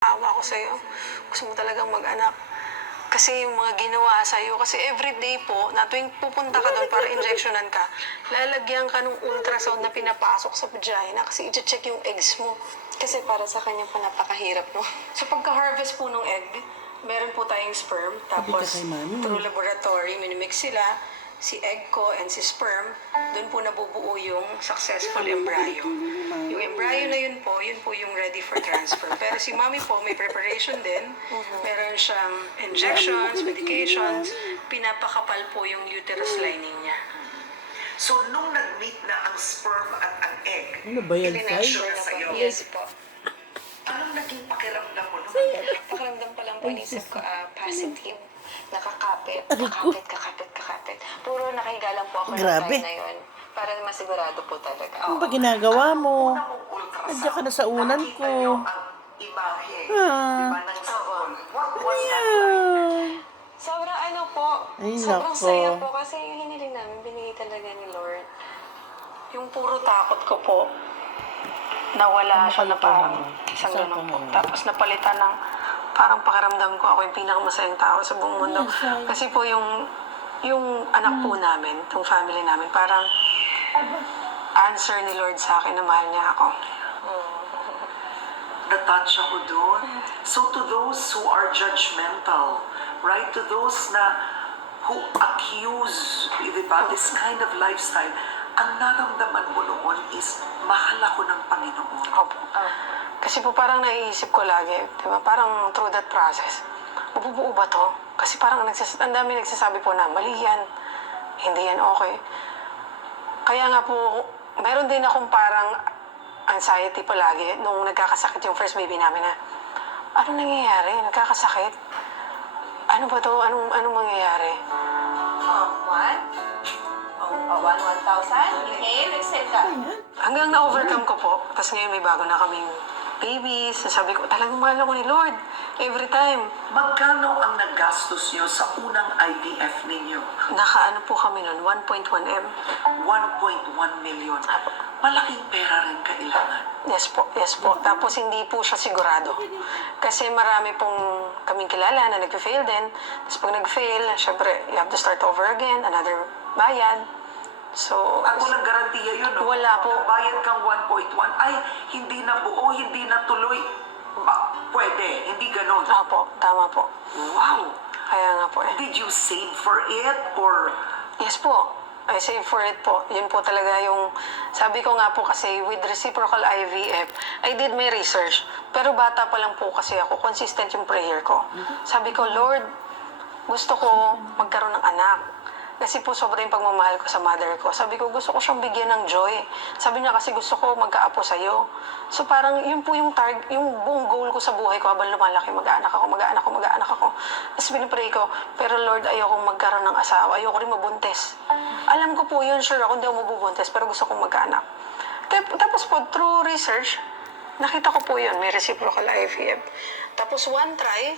Awa ko sa'yo. Gusto mo talagang mag-anak. Kasi yung mga ginawa sa'yo, kasi everyday po, na tuwing pupunta ka doon para injectionan ka, lalagyan ka ng ultrasound na pinapasok sa vagina kasi i-check yung eggs mo. Kasi para sa kanya pa napakahirap, no? So pagka-harvest po ng egg, meron po tayong sperm, tapos through laboratory, minimix sila, si egg ko and si sperm, doon po nabubuo yung successful embryo. Yung embryo na yun po yung ready for transfer. Pero si mommy po, may preparation din. Meron siyang injections, medications, pinapakapal po yung uterus lining niya. So, nung nag-meet na ang sperm at ang egg, Ano ba yan, ipinensure Sai? na sa'yo. Yes po. Anong naging pakiramdam mo nun? Pakiramdam pa lang po, inisip ko, positive. Nakakapit, Aray ko. kakapit. Puro nakahiga lang po ako ng Grabe. time na yun. Para masigurado po talaga. Ano ba ginagawa mo? Una mong ultrasound, Nandiyan ka na sa unan nakita ko. niyo ang imahe, Ah. di ba, ng sabon. What was that like? Ayan. Sobrang ano po, Ay, sobrang nako. saya po kasi yung hiniling namin, binigay talaga ni Lord. Yung puro takot ko po, nawala siya na parang isang Saan ka ganun po. ngayon? Tapos napalitan ng parang pakiramdam ko ako yung pinakamasayang tao sa buong mundo. Yes, ay. Kasi po yung anak po namin, yung family namin, parang answer ni Lord sa akin na mahal niya ako. Na-touch ako doon. So to those who are judgmental, right? To those who accuse, di ba, this kind of lifestyle, ang naramdaman mo noon is, mahal ako ng Panginoon. Opo. Kasi po parang naiisip ko lagi, di ba? Parang through that process, mabubuo ba to? Kasi parang ang dami nagsasabi po na, mali yan, hindi yan okay. Kaya nga po, meron din akong parang anxiety palagi nung nagkakasakit yung first baby namin na, ano nangyayari? Nagkakasakit? Ano ba to? Anong mangyayari? 1,000. Inhale, exhale ka. Hanggang na-overcome ko po. Tapos ngayon may bago na kaming babies. Sabi ko, talagang mahal ako ni Lord. Every time. Magkano ang nagastos nyo sa unang IVF ninyo? Nakaano po kami nun, 1.1 M. 1.1 million. Malaking pera rin kailangan. Yes po. Tapos hindi po siya sigurado. Kasi marami pong kaming kilala na nag-fail din. Tapos pag nag-fail, syempre, you have to start over again, another bayad. So, At walang garantiya yun, no? Wala po. Bayad kang 1.1, ay, hindi na buo, hindi na tuloy. Pwede, hindi ganun. po, tama po. Wow! Kaya nga po eh. Did you save for it, or... Yes po. I save for it po. Yun po talaga yung, sabi ko nga po kasi with reciprocal IVF, I did my research. Pero bata pa lang po kasi ako, consistent yung prayer ko. Sabi ko, Lord, gusto ko magkaroon ng anak. Kasi po sobrang yung pagmamahal ko sa mother ko. Sabi ko, gusto ko siyang bigyan ng joy. Sabi niya kasi gusto ko magkaapo sa'yo. So parang yun po yung yung buong goal ko sa buhay ko habang lumalaki, mag-aanak ako. Tapos pinipray ko, pero Lord, ayoko magkaroon ng asawa. Ayoko rin mabuntis. Alam ko po yun, sure ako hindi ako mabubuntis, pero gusto kong magkaanak. Tapos po, through research, nakita ko po yun, may reciprocal IVF. Tapos one try,